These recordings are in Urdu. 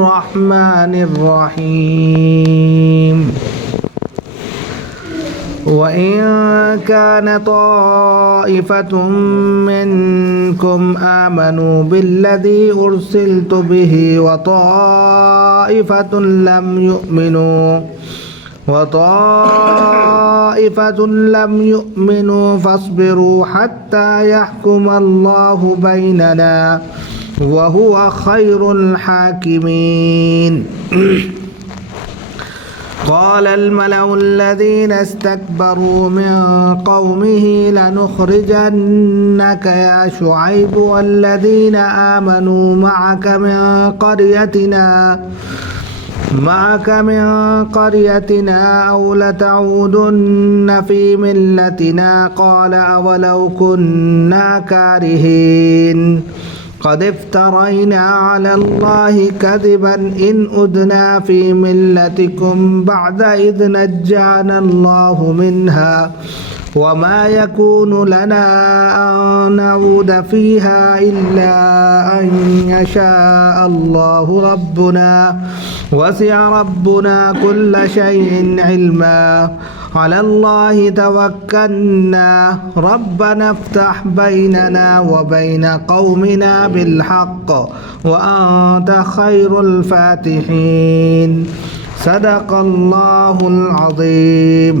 الرحمن الرحيم وإن كان طائفة منكم آمنوا بالذي أرسلت به وطائفة لم يؤمنوا فاصبروا حتى يحكم الله بيننا وهو خير الحاكمين قال الملأ الذين استكبروا من قومه لنخرجنك يا شعيب والذين آمنوا معك من قريتنا أو لتعودن في ملتنا قال أولو كنا كارهين قد افترينا على الله كذبا إن أدنا في ملتكم بعد إذ نجانا الله منها وما يكون لنا أن نعود فيها إلا أن يشاء الله ربنا وسع ربنا كل شيء علما على الله توكلنا ربنا افتح بيننا وبين قومنا بالحق وأنت خير الفاتحين صدق الله العظيم.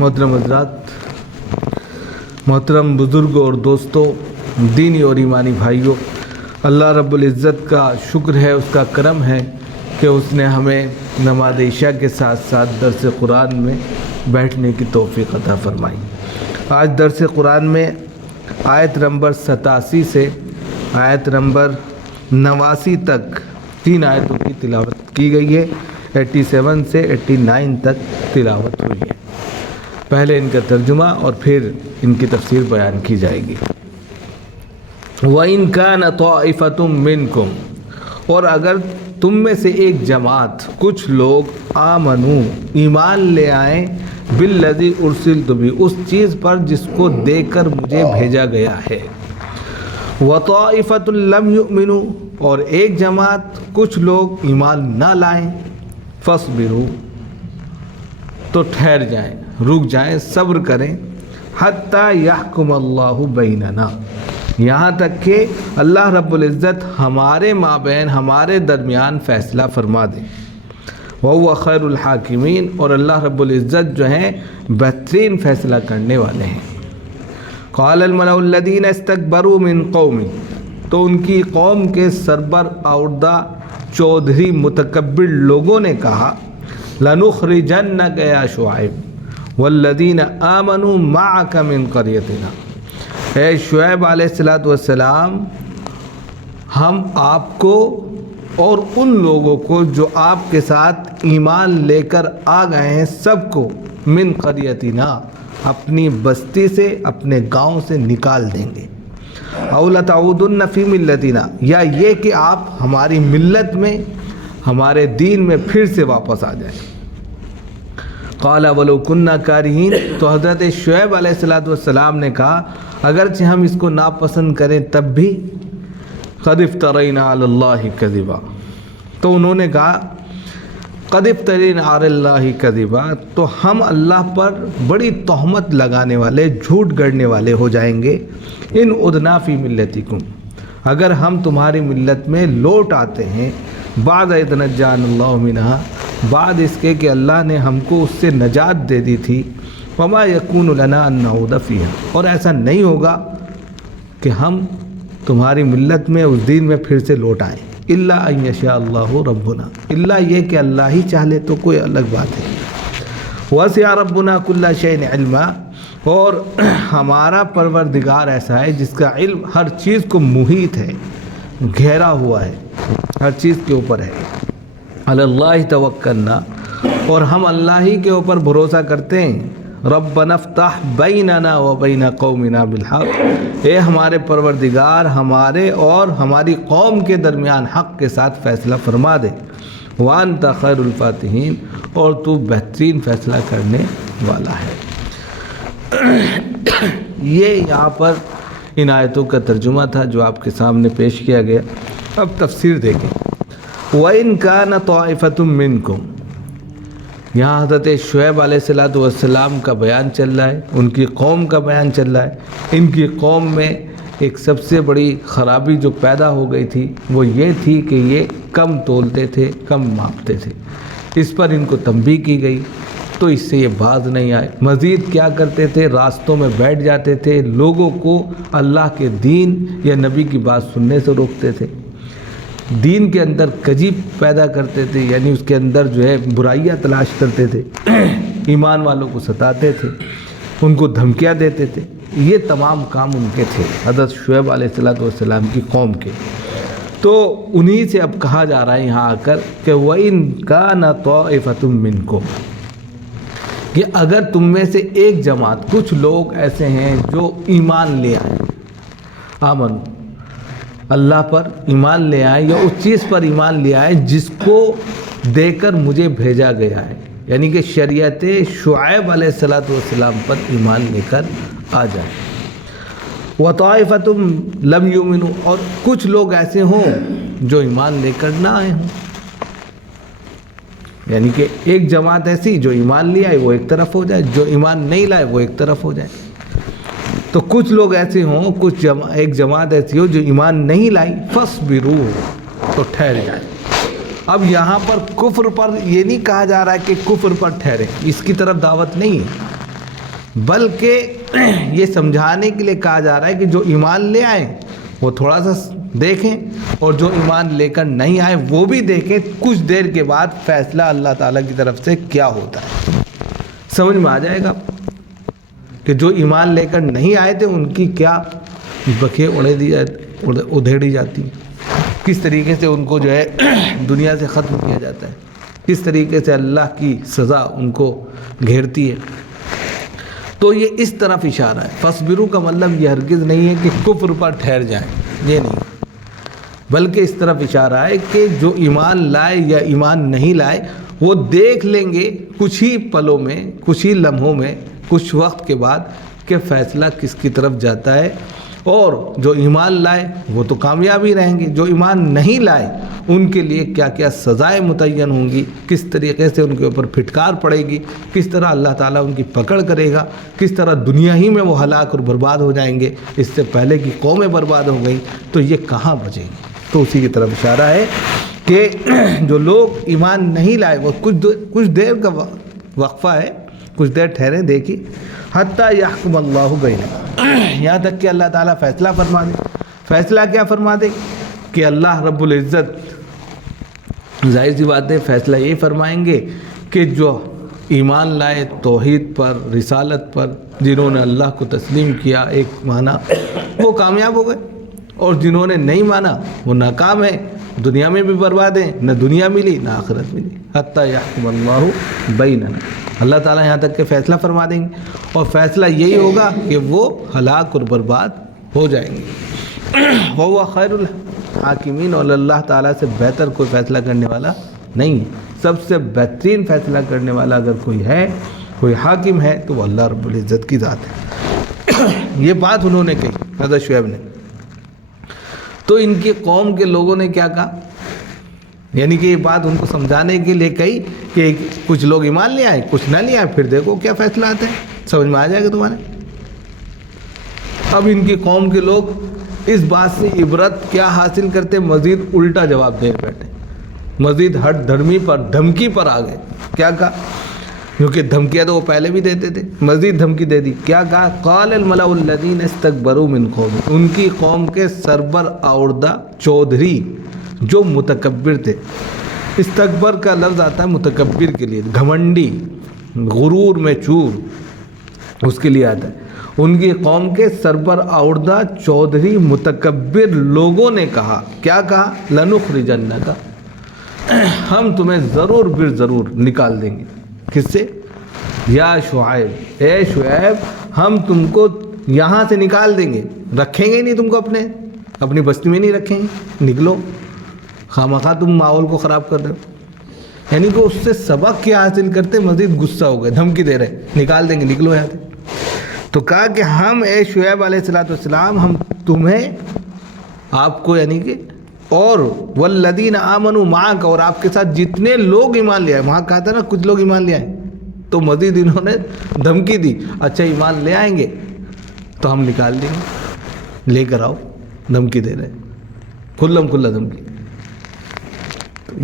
محترم حضرات، محترم بزرگوں اور دوستوں، دینی اور ایمانی بھائیوں، اللہ رب العزت کا شکر ہے، اس کا کرم ہے کہ اس نے ہمیں نماز عشاء کے ساتھ ساتھ درس قرآن میں بیٹھنے کی توفیق عطا فرمائی۔ آج درس قرآن میں آیت نمبر 87 سے آیت نمبر 89 تک 3 آیتوں کی تلاوت کی گئی ہے۔ 87 سے 89 تک تلاوت ہوئی ہے۔ پہلے ان کا ترجمہ اور پھر ان کی تفسیر بیان کی جائے گی۔ وَإِن كَانَ طَائِفَةٌ مِّنكُمْ، اور اگر تم میں سے ایک جماعت، کچھ لوگ، آمنو، ایمان لے آئیں، بالذی ارسلت بہ، اس چیز پر جس کو دے کر مجھے بھیجا گیا ہے، وطائفۃ لم یؤمنوا، اور ایک جماعت، کچھ لوگ ایمان نہ لائیں، فاصبروا، تو ٹھہر جائیں، رک جائیں، صبر کریں، حتی یحکم اللہ بیننا، یہاں تک کہ اللہ رب العزت ہمارے مابین، ہمارے درمیان فیصلہ فرما دے۔ وَهُوَ خَيْرُ الْحَاكِمِينَ، اور اللہ رب العزت جو ہیں بہترین فیصلہ کرنے والے ہیں۔ قَالَ الْمَلَأُ الَّذِينَ اسْتَكْبَرُوا مِنْ قَوْمِهِ، تو ان کی قوم کے سربراہ چودھری متکبر لوگوں نے کہا، لَنُخْرِجَنَّكَ يَا شُعَيْبُ وَالَّذِينَ آمَنُوا مَعَكَ مِنْ قَرْيَتِنَا، اے شعیب علیہ السلام، ہم آپ کو اور ان لوگوں کو جو آپ کے ساتھ ایمان لے کر آ گئے ہیں، سب کو من قریتنا، اپنی بستی سے، اپنے گاؤں سے نکال دیں گے۔ او لتعودن فی ملتنا، یا یہ کہ آپ ہماری ملت میں، ہمارے دین میں پھر سے واپس آ جائیں۔ قال ولو كنا کارہین، تو حضرت شعیب علیہ السلام نے کہا اگرچہ ہم اس کو ناپسند کریں تب بھی، قد افترینا علی اللہ کذبا، تو انہوں نے کہا قد افترینا علی اللہ کذبا، تو ہم اللہ پر بڑی تہمت لگانے والے، جھوٹ گڑنے والے ہو جائیں گے۔ ان ادنا فی ملتکم، اگر ہم تمہاری ملت میں لوٹ آتے ہیں، بعد اذ نجانا اللہ منہا، بعد اس کے کہ اللہ نے ہم کو اس سے نجات دے دی تھی، وما یکون لنا ان نعود فیہا، اور ایسا نہیں ہوگا کہ ہم تمہاری ملت میں، اس دین میں پھر سے لوٹ آئیں، الا ان یشاء اللہ ربنا، الا یہ کہ اللہ ہی چاہ لے تو کوئی الگ بات ہے۔ وسع ربنا کل شیء علما، اور ہمارا پروردگار ایسا ہے جس کا علم ہر چیز کو محیط ہے، گھیرا ہوا ہے، ہر چیز کے اوپر ہے۔ علی اللہ توکلنا، اور ہم اللہ ہی کے اوپر بھروسہ کرتے ہیں۔ ربنا افتح بیننا و بین قومنا بالحق، اے ہمارے پروردگار، ہمارے اور ہماری قوم کے درمیان حق کے ساتھ فیصلہ فرما دے۔ وانت خیر الفاتحین، اور تو بہترین فیصلہ کرنے والا ہے۔ یہ یہاں پر ان آیتوں کا ترجمہ تھا جو آپ کے سامنے پیش کیا گیا۔ اب تفسیر دیکھیں۔ وَإِن كَانَ طَائِفَةٌ مِّنكُمْ، یہاں حضرت شعیب علیہ السلام کا بیان چل رہا ہے، ان کی قوم کا بیان چل رہا ہے۔ ان کی قوم میں ایک سب سے بڑی خرابی جو پیدا ہو گئی تھی وہ یہ تھی کہ یہ کم تولتے تھے، کم ماپتے تھے۔ اس پر ان کو تنبیہ کی گئی تو اس سے یہ باز نہیں آئے۔ مزید کیا کرتے تھے؟ راستوں میں بیٹھ جاتے تھے، لوگوں کو اللہ کے دین یا نبی کی بات سننے سے روکتے تھے، دین کے اندر کجی پیدا کرتے تھے، یعنی اس کے اندر جو ہے برائیاں تلاش کرتے تھے، ایمان والوں کو ستاتے تھے، ان کو دھمکیاں دیتے تھے۔ یہ تمام کام ان کے تھے، حضرت شعیب علیہ السلام کی قوم کے۔ تو انہی سے اب کہا جا رہا ہے یہاں آ کر کہ وَإِن كَانَ طَائِفَةٌ مِّنكُمْ، کہ اگر تم میں سے ایک جماعت، کچھ لوگ ایسے ہیں جو ایمان لے آئے، آمن، اللہ پر ایمان لے آئے یا اس چیز پر ایمان لے آئے جس کو دے کر مجھے بھیجا گیا ہے، یعنی کہ شریعت شعیب علیہ السلام پر ایمان لے کر آ جائے۔ وَطَائِفَةٌ لَمْ يُؤْمِنُوا، اور کچھ لوگ ایسے ہوں جو ایمان لے کر نہ آئے ہوں، یعنی کہ ایک جماعت ایسی جو ایمان لے آئے وہ ایک طرف ہو جائے، جو ایمان نہیں لائے وہ ایک طرف ہو جائے۔ تو کچھ لوگ ایسے ہوں، ایک جماعت ایسی ہو جو ایمان نہیں لائی، فَاصْبِرُوا، تو ٹھہر جائے۔ اب یہاں پر کفر پر یہ نہیں کہا جا رہا ہے کہ کفر پر ٹھہرے، اس کی طرف دعوت نہیں ہے، بلکہ یہ سمجھانے کے لیے کہا جا رہا ہے کہ جو ایمان لے آئیں وہ تھوڑا سا دیکھیں، اور جو ایمان لے کر نہیں آئے وہ بھی دیکھیں، کچھ دیر کے بعد فیصلہ اللہ تعالیٰ کی طرف سے کیا ہوتا ہے، سمجھ میں آ جائے گا کہ جو ایمان لے کر نہیں آئے تھے ان کی کیا بکھے ادھیڑی جاتی، کس طریقے سے ان کو جو ہے دنیا سے ختم کیا جاتا ہے، کس طریقے سے اللہ کی سزا ان کو گھیرتی ہے۔ تو یہ اس طرف اشارہ ہے۔ فَاصْبِرُوا کا مطلب یہ ہرگز نہیں ہے کہ کفر پر ٹھہر جائیں، یہ نہیں، بلکہ اس طرف اشارہ ہے کہ جو ایمان لائے یا ایمان نہیں لائے وہ دیکھ لیں گے کچھ ہی پلوں میں، کچھ ہی لمحوں میں، کچھ وقت کے بعد کہ فیصلہ کس کی طرف جاتا ہے، اور جو ایمان لائے وہ تو کامیاب ہی رہیں گے، جو ایمان نہیں لائے ان کے لیے کیا کیا سزائیں متعین ہوں گی، کس طریقے سے ان کے اوپر پھٹکار پڑے گی، کس طرح اللہ تعالیٰ ان کی پکڑ کرے گا، کس طرح دنیا ہی میں وہ ہلاک اور برباد ہو جائیں گے، اس سے پہلے کی قومیں برباد ہو گئیں، تو یہ کہاں بچیں گے۔ تو اسی کی طرف اشارہ ہے کہ جو لوگ ایمان نہیں لائے وہ کچھ دیر کا وقفہ ہے، کچھ دیر ٹھہریں، دیکھیں، حتیٰ یحکم اللہ بینہم، یہاں تک کہ اللہ تعالیٰ فیصلہ فرما دے۔ فیصلہ کیا فرما دے کہ اللہ رب العزت ظاہر سی بات ہے فیصلہ یہ فرمائیں گے کہ جو ایمان لائے توحید پر، رسالت پر، جنہوں نے اللہ کو تسلیم کیا، ایک مانا، وہ کامیاب ہو گئے، اور جنہوں نے نہیں مانا وہ ناکام ہے، دنیا میں بھی برباد ہیں، نہ دنیا ملی نہ آخرت ملی۔ حتیٰ یحکم اللہ بیننا، اللہ تعالیٰ یہاں تک کہ فیصلہ فرما دیں گے، اور فیصلہ یہی ہوگا کہ وہ ہلاک اور برباد ہو جائیں گے۔ وَهُوَ خَيْرُ الْحَاكِمِينَ، اور اللہ تعالیٰ سے بہتر کوئی فیصلہ کرنے والا نہیں ہے۔ سب سے بہترین فیصلہ کرنے والا اگر کوئی ہے، کوئی حاکم ہے، تو وہ اللہ رب العزت کی ذات ہے۔ یہ بات انہوں نے کہی، حضرت شعیب نے، تو ان کی قوم کے لوگوں نے کیا کہا، یعنی کہ یہ بات ان کو سمجھانے کے لیے کہی کہ کچھ لوگ ایمان لے آئے، کچھ نہ لے آئے، پھر دیکھو کیا فیصلہ آتا ہے، سمجھ میں آ جائے گا تمہارے۔ اب ان کی قوم کے لوگ اس بات سے عبرت کیا حاصل کرتے، مزید الٹا جواب دے بیٹھے، مزید ہٹ دھرمی پر، دھمکی پر آ گئے۔ کیا کہا؟ کیونکہ دھمکیاں تو وہ پہلے بھی دیتے تھے، مزید دھمکی دے دی۔ کیا کہا؟ قال الملأ الذین استکبروا من قوم، ان کی قوم کے سربر آوردہ چودھری جو متکبر تھے۔ استکبر کا لفظ آتا ہے متکبر کے لیے، گھمنڈی، غرور میں چور، اس کے لیے آتا ہے۔ ان کی قوم کے سربر آوردہ چودھری متکبر لوگوں نے کہا، کیا کہا؟ لنخرجنک، ہم تمہیں ضرور بر ضرور نکال دیں گے۔ کس سے؟ یا شعیب، اے شعیب، ہم تم کو یہاں سے نکال دیں گے، رکھیں گے نہیں تم کو، اپنی بستی میں نہیں رکھیں گے، نکلو، خامخواہ تم ماحول کو خراب کر رہے ہو۔ یعنی کہ اس سے سبق کیا حاصل کرتے، مزید غصہ ہو گئے، دھمکی دے رہے، نکال دیں گے، نکلو یہاں سے۔ تو کہا کہ ہم اے شعیب علیہ السلام ہم تمہیں آپ کو یعنی کہ اور والذین آمنوا معک اور آپ کے ساتھ جتنے لوگ ایمان لے آئے, وہاں کہا تھا نا کچھ لوگ ایمان لے آئے, تو مزید انہوں نے دھمکی دی اچھا ایمان لے آئیں گے تو ہم نکال دیں گے, لے کر آؤ, دھمکی دے رہے ہیں کھلم کھلا دھمکی.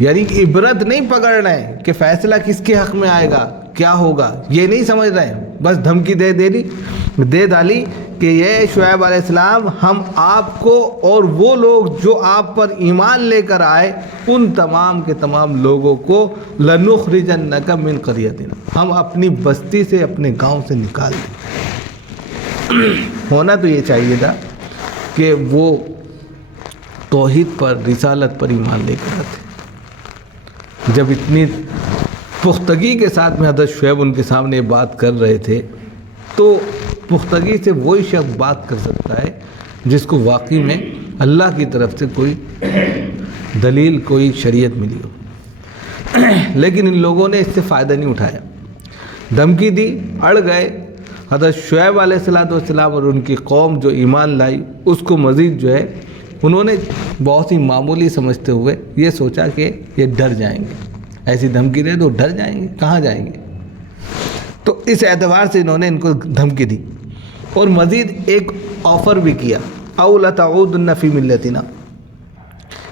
یعنی کہ عبرت نہیں پکڑ رہے ہیں کہ فیصلہ کس کے حق میں آئے گا کیا ہوگا, یہ نہیں سمجھ رہے ہیں, بس دھمکی دے ڈالی کہ یہ شعیب علیہ السلام ہم آپ کو اور وہ لوگ جو آپ پر ایمان لے کر آئے ان تمام کے تمام لوگوں کو لنخرجنک من قریتنا, ہم اپنی بستی سے اپنے گاؤں سے نکال دیں. ہونا تو یہ چاہیے تھا کہ وہ توحید پر رسالت پر ایمان لے کر آتے. جب اتنی پختگی کے ساتھ میں حضرت شعیب ان کے سامنے بات کر رہے تھے تو پختگی سے وہی شخص بات کر سکتا ہے جس کو واقعی میں اللہ کی طرف سے کوئی دلیل کوئی شریعت ملی ہو. لیکن ان لوگوں نے اس سے فائدہ نہیں اٹھایا, دھمکی دی, اڑ گئے. حضرت شعیب علیہ السلام اور ان کی قوم جو ایمان لائی اس کو مزید جو ہے انہوں نے بہت ہی معمولی سمجھتے ہوئے یہ سوچا کہ یہ ڈر جائیں گے, ایسی دھمکی دے تو ڈر جائیں گے, کہاں جائیں گے. تو اس اعتبار سے انہوں نے ان کو دھمکی دی اور مزید ایک آفر بھی کیا, او لتعودن فی ملتنا,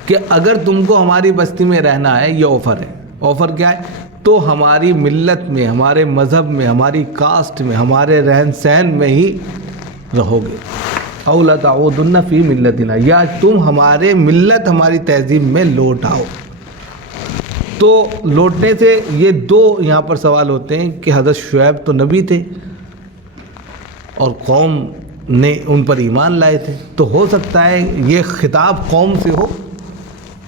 کہ اگر تم کو ہماری بستی میں رہنا ہے, یہ آفر ہے. آفر کیا ہے؟ تو ہماری ملت میں, ہمارے مذہب میں, ہماری کاسٹ میں, ہمارے رہن سہن میں ہی رہو گے. او لتعودن فی ملتنا, یا تم ہمارے ملت ہماری تہذیب میں لوٹ آؤ. تو لوٹنے سے یہ دو یہاں پر سوال ہوتے ہیں کہ حضرت شعیب تو نبی تھے اور قوم نے ان پر ایمان لائے تھے, تو ہو سکتا ہے یہ خطاب قوم سے ہو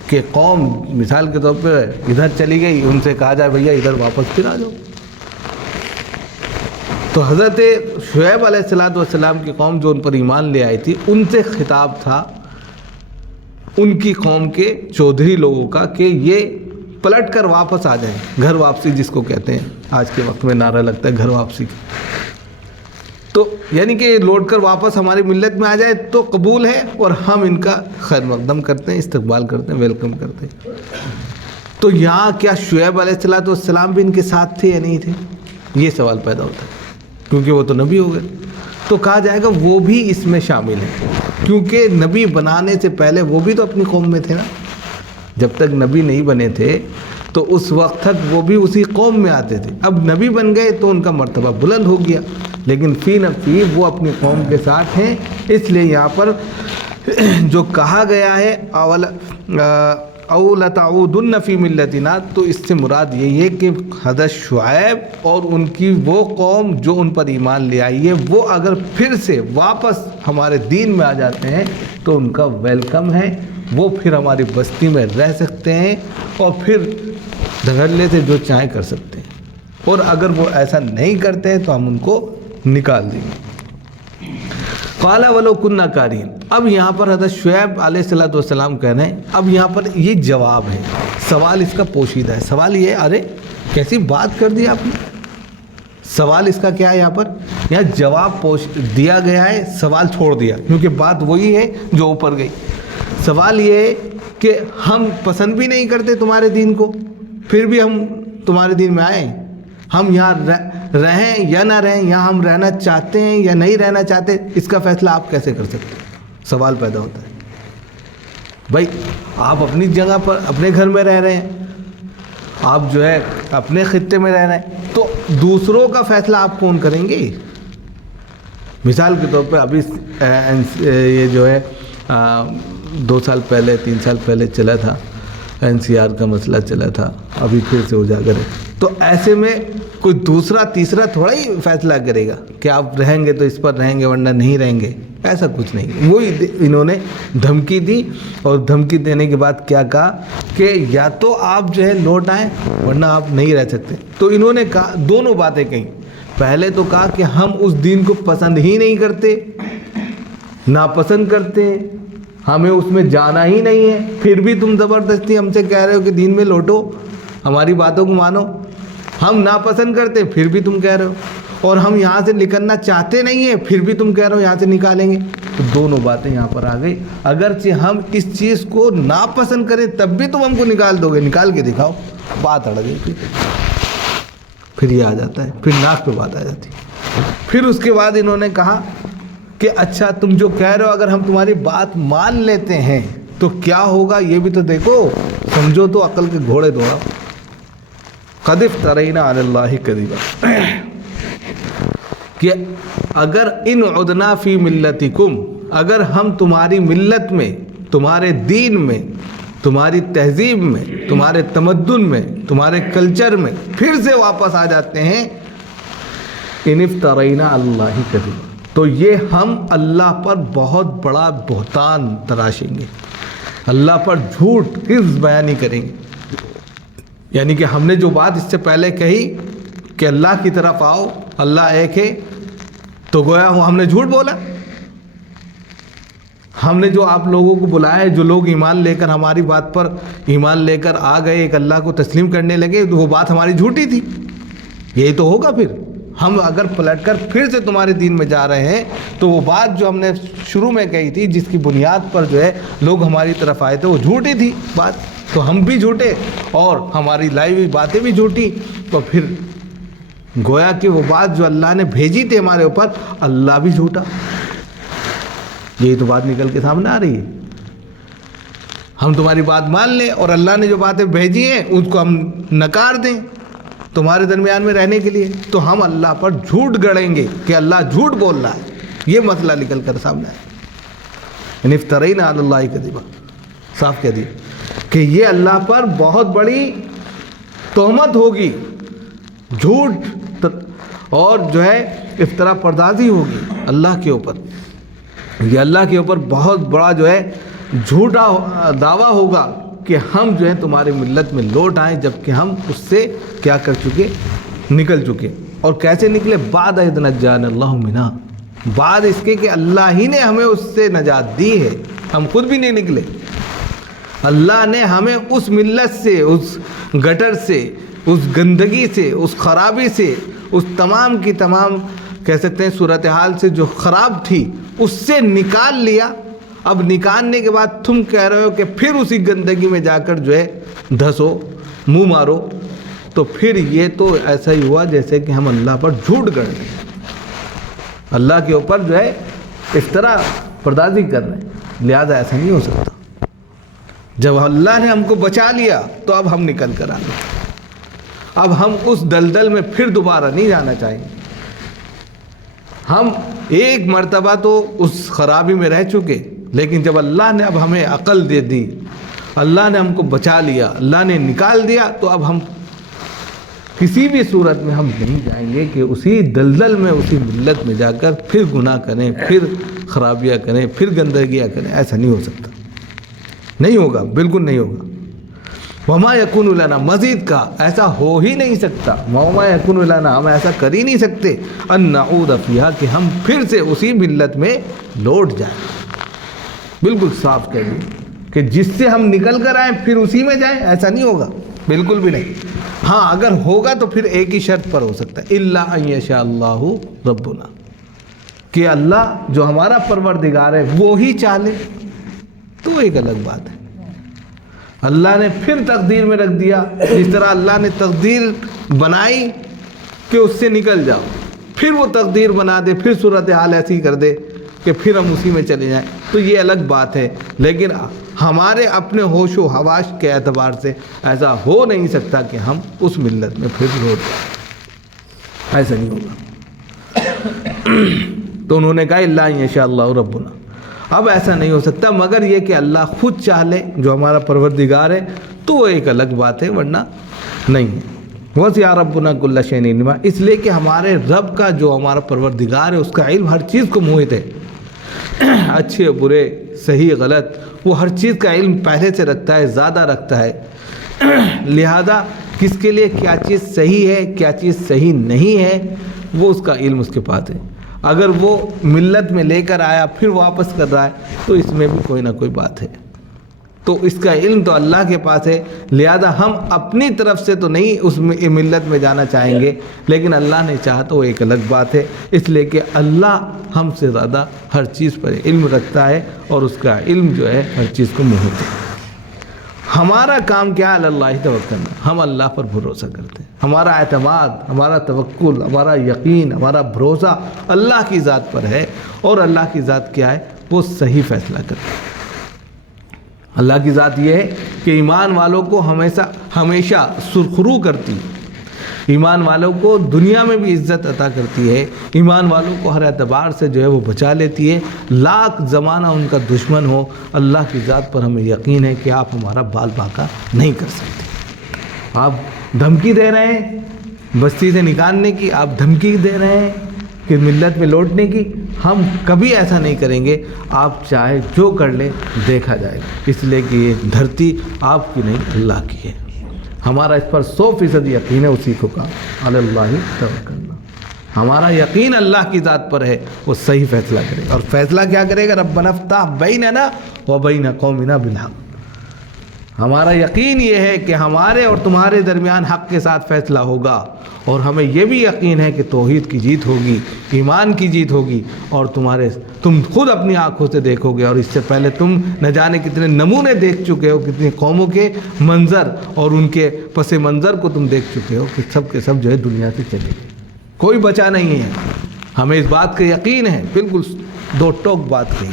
کہ قوم مثال کے طور پہ ادھر چلی گئی, ان سے کہا جائے بھیا ادھر واپس پھر آ جاؤ. تو حضرت شعیب علیہ السلام کی قوم جو ان پر ایمان لے آئی تھی ان سے خطاب تھا ان کی قوم کے چودھری لوگوں کا کہ یہ پلٹ کر واپس آ جائیں, گھر واپسی جس کو کہتے ہیں آج کے وقت میں نعرہ لگتا ہے گھر واپسی کا. تو یعنی کہ لوٹ کر واپس ہماری ملت میں آ جائے تو قبول ہے اور ہم ان کا خیر مقدم کرتے ہیں, استقبال کرتے ہیں, ویلکم کرتے ہیں. تو یہاں کیا شعیب علیہ السلام بھی ان کے ساتھ تھے یا نہیں تھے, یہ سوال پیدا ہوتا ہے کیونکہ وہ تو نبی ہو گئے. تو کہا جائے گا وہ بھی اس میں شامل ہے, کیونکہ نبی بنانے سے پہلے وہ بھی تو اپنی قوم میں تھے نا. جب تک نبی نہیں بنے تھے تو اس وقت تک وہ بھی اسی قوم میں آتے تھے. اب نبی بن گئے تو ان کا مرتبہ بلند ہو گیا, لیکن فی نفسی وہ اپنی قوم کے ساتھ ہیں. اس لیے یہاں پر جو کہا گیا ہے او لتعودن فی ملتنا, تو اس سے مراد یہی ہے کہ حضرت شعیب اور ان کی وہ قوم جو ان پر ایمان لے آئی ہے وہ اگر پھر سے واپس ہمارے دین میں آ جاتے ہیں تو ان کا ویلکم ہے, وہ پھر ہماری بستی میں رہ سکتے ہیں اور پھر دھڑلے سے جو چاہیں کر سکتے ہیں. اور اگر وہ ایسا نہیں کرتے ہیں تو ہم ان کو نکال دیں گے. قَالَ وَلَوْ كُنَّا كَارِهِينَ, اب یہاں پر حضرت شعیب علیہ السلام کہہ رہے ہیں, اب یہاں پر یہ جواب ہے, سوال اس کا پوشیدہ ہے. سوال یہ ہے ارے کیسی بات کر دی آپ نے, سوال اس کا کیا ہے, یہاں پر یہاں جواب دیا گیا ہے, سوال چھوڑ دیا کیونکہ بات وہی ہے جو اوپر گئی. سوال یہ ہے کہ ہم پسند بھی نہیں کرتے تمہارے دین کو, پھر بھی ہم تمہارے دین میں آئیں, ہم یہاں رہیں یا نہ رہیں, یہاں ہم رہنا چاہتے ہیں یا نہیں رہنا چاہتے, اس کا فیصلہ آپ کیسے کر سکتے ہیں. سوال پیدا ہوتا ہے بھائی, آپ اپنی جگہ پر اپنے گھر میں رہ رہے ہیں, آپ جو ہے اپنے خطے میں رہ رہے ہیں, تو دوسروں کا فیصلہ آپ کون کریں گے. مثال کے طور پہ ابھی یہ جو ہے 2 سال پہلے 3 سال پہلے چلا تھا NCR کا مسئلہ چلا تھا, ابھی پھر سے اجاگر ہے. تو ایسے میں کوئی دوسرا تیسرا تھوڑا ہی فیصلہ کرے گا کہ آپ رہیں گے تو اس پر رہیں گے ورنہ نہیں رہیں گے, ایسا کچھ نہیں. وہی انہوں نے دھمکی دی اور دھمکی دینے کے بعد کیا کہا کہ یا تو آپ جو ہے لوٹ آئیں ورنہ آپ نہیں رہ سکتے. تو انہوں نے کہا دونوں باتیں کہیں. پہلے تو کہا کہ ہم اس دین کو پسند ہی نہیں کرتے, ناپسند کرتے ہیں, ہمیں اس میں جانا ہی نہیں ہے, پھر بھی تم زبردستی ہم سے کہہ رہے ہو کہ دین میں لوٹو, ہماری باتوں کو مانو. ہم ناپسند کرتے ہیں پھر بھی تم کہہ رہے ہو. اور ہم یہاں سے نکلنا چاہتے نہیں ہیں، پھر بھی تم کہہ رہے ہو یہاں سے نکالیں گے. تو دونوں باتیں یہاں پر آ گئی. اگرچہ ہم اس چیز کو ناپسند کریں تب بھی تم ہم کو نکال دو گے، نکال کے دکھاؤ. بات اڑ گئی. پھر یہ آ جاتا ہے، پھر ناک پہ بات آ جاتی ہے. پھر اس کے بعد انہوں نے کہا کہ اچھا تم جو کہہ رہے ہو اگر ہم تمہاری بات مان لیتے ہیں تو کیا ہوگا یہ بھی تو دیکھو. سمجھو تو عقل کے گھوڑے دوڑا. قد افترینا علی اللہ کذبا، کہ اگر ان عدنا فی ملتکم، اگر ہم تمہاری ملت میں، تمہارے دین میں، تمہاری تہذیب میں، تمہارے تمدن میں، تمہارے کلچر میں پھر سے واپس آ جاتے ہیں، ان افترینا علی اللہ کذبا، تو یہ ہم اللہ پر بہت بڑا بہتان تراشیں گے، اللہ پر جھوٹ کذب بیانی کریں گے. یعنی کہ ہم نے جو بات اس سے پہلے کہی کہ اللہ کی طرف آؤ، اللہ ایک ہے، تو گویا ہم نے جھوٹ بولا. ہم نے جو آپ لوگوں کو بلایا ہے، جو لوگ ایمان لے کر ہماری بات پر ایمان لے کر آ گئے، ایک اللہ کو تسلیم کرنے لگے، تو وہ بات ہماری جھوٹی تھی. یہی تو ہوگا. پھر ہم اگر پلٹ کر پھر سے تمہارے دین میں جا رہے ہیں تو وہ بات جو ہم نے شروع میں کہی تھی، جس کی بنیاد پر جو ہے لوگ ہماری طرف آئے تھے، وہ جھوٹی تھی بات. تو ہم بھی جھوٹے اور ہماری لائی ہوئی باتیں بھی جھوٹی. تو پھر گویا کہ وہ بات جو اللہ نے بھیجی تھی ہمارے اوپر، اللہ بھی جھوٹا. یہی تو بات نکل کے سامنے آ رہی ہے. ہم تمہاری بات مان لیں اور اللہ نے جو باتیں بھیجی ہیں اس کو ہم نکار دیں تمہارے درمیان میں رہنے کے لیے، تو ہم اللہ پر جھوٹ گڑیں گے کہ اللہ جھوٹ بول رہا ہے. یہ مسئلہ نکل کر سامنے آیا. ان افترینا علی اللہ کذبا، صاف کہہ دیا کہ یہ اللہ پر بہت بڑی تہمت ہوگی، جھوٹ اور جو ہے افطرا پردازی ہوگی اللہ کے اوپر. یہ اللہ کے اوپر بہت بڑا جو ہے جھوٹا دعویٰ ہوگا کہ ہم جو ہے تمہاری ملت میں لوٹ آئیں، جبکہ ہم اس سے کیا کر چکے، نکل چکے. اور کیسے نکلے؟ بعد اذ نجانا اللہ منہا، بعد اس کے کہ اللہ ہی نے ہمیں اس سے نجات دی ہے، ہم خود بھی نہیں نکلے. اللہ نے ہمیں اس ملت سے، اس گٹر سے، اس گندگی سے، اس خرابی سے، اس تمام کی تمام کہہ سکتے ہیں صورتحال سے جو خراب تھی، اس سے نکال لیا. اب نکالنے کے بعد تم کہہ رہے ہو کہ پھر اسی گندگی میں جا کر جو ہے دھسو، منہ مارو. تو پھر یہ تو ایسا ہی ہوا جیسے کہ ہم اللہ پر جھوٹ گڑ رہے ہیں، اللہ کے اوپر جو ہے افطرا پردازی کر رہے ہیں. لہذا ایسا نہیں ہو سکتا. جب اللہ نے ہم کو بچا لیا تو اب ہم نکل کر آ گئے. اب ہم اس دلدل میں پھر دوبارہ نہیں جانا چاہیں گے. ہم ایک مرتبہ تو اس خرابی میں رہ چکے، لیکن جب اللہ نے اب ہمیں عقل دے دی، اللہ نے ہم کو بچا لیا، اللہ نے نکال دیا، تو اب ہم کسی بھی صورت میں ہم نہیں جائیں گے کہ اسی دلدل میں، اسی ملت میں جا کر پھر گناہ کریں، پھر خرابیاں کریں، پھر گندگیاں کریں. ایسا نہیں ہو سکتا، نہیں ہوگا، بالکل نہیں ہوگا. وما یکون لنا، مزید کا ایسا ہو ہی نہیں سکتا. وما یکون لنا، ہم ایسا کر ہی نہیں سکتے. ان نعود فیہا، کہ ہم پھر سے اسی ملت میں لوٹ جائیں. بالکل صاف کہہ دیں کہ جس سے ہم نکل کر آئیں پھر اسی میں جائیں، ایسا نہیں ہوگا، بالکل بھی نہیں. ہاں اگر ہوگا تو پھر ایک ہی شرط پر ہو سکتا ہے، الا ان یشاء اللہ ربنا، کہ اللہ جو ہمارا پروردگار ہے وہ ہی چاہے، تو ایک الگ بات ہے. اللہ نے پھر تقدیر میں رکھ دیا، جس طرح اللہ نے تقدیر بنائی کہ اس سے نکل جاؤ، پھر وہ تقدیر بنا دے، پھر صورتحال ایسی کر دے کہ پھر ہم اسی میں چلے جائیں، تو یہ الگ بات ہے. لیکن ہمارے اپنے ہوش و حواس کے اعتبار سے ایسا ہو نہیں سکتا کہ ہم اس ملت میں پھر لوٹ جائیں، ایسا نہیں ہوگا. تو انہوں نے کہا الا ان یشاء اللہ ربنا، اب ایسا نہیں ہو سکتا مگر یہ کہ اللہ خود چاہ لے، جو ہمارا پروردگار ہے، تو وہ ایک الگ بات ہے، ورنہ نہیں ہے. وسع ربنا کل شیء علما، اس لیے کہ ہمارے رب کا، جو ہمارا پروردگار ہے، اس کا علم ہر چیز کو محیط ہے. اچھے برے، صحیح غلط، وہ ہر چیز کا علم پہلے سے رکھتا ہے، زیادہ رکھتا ہے. لہذا کس کے لیے کیا چیز صحیح ہے، کیا چیز صحیح نہیں ہے، وہ اس کا علم اس کے پاس ہے. اگر وہ ملت میں لے کر آیا پھر واپس کر رہا ہے تو اس میں بھی کوئی نہ کوئی بات ہے. تو اس کا علم تو اللہ کے پاس ہے، لہذا ہم اپنی طرف سے تو نہیں اس ملت میں جانا چاہیں گے، لیکن اللہ نے چاہا تو وہ ایک الگ بات ہے، اس لیے کہ اللہ ہم سے زیادہ ہر چیز پر علم رکھتا ہے اور اس کا علم جو ہے ہر چیز کو محیط ہے۔ ہمارا کام کیا ہے؟ اللہ توکلنا، ہم اللہ پر بھروسہ کرتے ہیں، ہمارا اعتماد، ہمارا توکل، ہمارا یقین، ہمارا بھروسہ اللہ کی ذات پر ہے، اور اللہ کی ذات کیا ہے؟ وہ صحیح فیصلہ کرتے ہیں۔ اللہ کی ذات یہ ہے کہ ایمان والوں کو ہمیشہ سرخرو کرتی، ایمان والوں کو دنیا میں بھی عزت عطا کرتی ہے، ایمان والوں کو ہر اعتبار سے جو ہے وہ بچا لیتی ہے، لاکھ زمانہ ان کا دشمن ہو، اللہ کی ذات پر ہمیں یقین ہے کہ آپ ہمارا بال باقا نہیں کر سکتے۔ آپ دھمکی دے رہے ہیں بستی سے نکالنے کی، آپ دھمکی دے رہے ہیں کہ ملت میں لوٹنے کی، ہم کبھی ایسا نہیں کریں گے، آپ چاہے جو کر لیں دیکھا جائے گا، اس لیے کہ یہ دھرتی آپ کی نہیں اللہ کی ہے، ہمارا اس پر 100% یقین ہے، اسی کو کہا اللہ توکلنا، ہمارا یقین اللہ کی ذات پر ہے، وہ صحیح فیصلہ کرے گا، اور فیصلہ کیا کرے گا؟ ربنا افتح بیننا وبین قومنا بالحق، ہمارا یقین یہ ہے کہ ہمارے اور تمہارے درمیان حق کے ساتھ فیصلہ ہوگا، اور ہمیں یہ بھی یقین ہے کہ توحید کی جیت ہوگی، ایمان کی جیت ہوگی، اور تم خود اپنی آنکھوں سے دیکھو گے، اور اس سے پہلے تم نہ جانے کتنے نمونے دیکھ چکے ہو، کتنی قوموں کے منظر اور ان کے پس منظر کو تم دیکھ چکے ہو کہ سب کے سب جو ہے دنیا سے چلے گئے، کوئی بچا نہیں ہے۔ ہمیں اس بات کا یقین ہے، بالکل دو ٹوک بات کہی،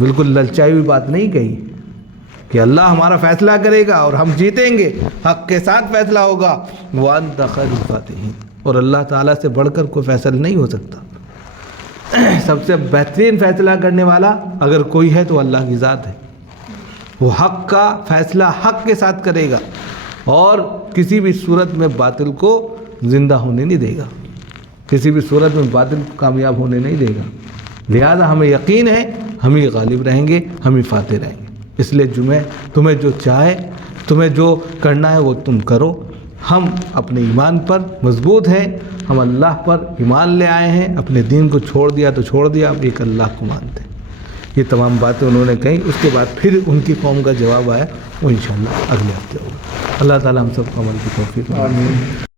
بالکل للچائی ہوئی بات نہیں کہی کہ اللہ ہمارا فیصلہ کرے گا اور ہم جیتیں گے، حق کے ساتھ فیصلہ ہوگا، وَأَنْتَ خَيْرُ الْفَاتِحِينَ، اور اللہ تعالیٰ سے بڑھ کر کوئی فیصلہ نہیں ہو سکتا۔ سب سے بہترین فیصلہ کرنے والا اگر کوئی ہے تو اللہ کی ذات ہے، وہ حق کا فیصلہ حق کے ساتھ کرے گا، اور کسی بھی صورت میں باطل کو زندہ ہونے نہیں دے گا، کسی بھی صورت میں باطل کو کامیاب ہونے نہیں دے گا، لہذا ہمیں یقین ہے ہم ہی غالب رہیں گے، ہم ہی فاتح رہیں گے۔ اس لیے تمہیں جو چاہے، تمہیں جو کرنا ہے وہ تم کرو، ہم اپنے ایمان پر مضبوط ہیں، ہم اللہ پر ایمان لے آئے ہیں، اپنے دین کو چھوڑ دیا تو چھوڑ دیا، اب ایک اللہ کو مانتے ہیں۔ یہ تمام باتیں انہوں نے کہیں، اس کے بعد پھر ان کی قوم کا جواب آیا، وہ انشاءاللہ اگلے ہفتے ہوگا۔ اللہ تعالیٰ ہم سب کو عمل کی توفیق دے۔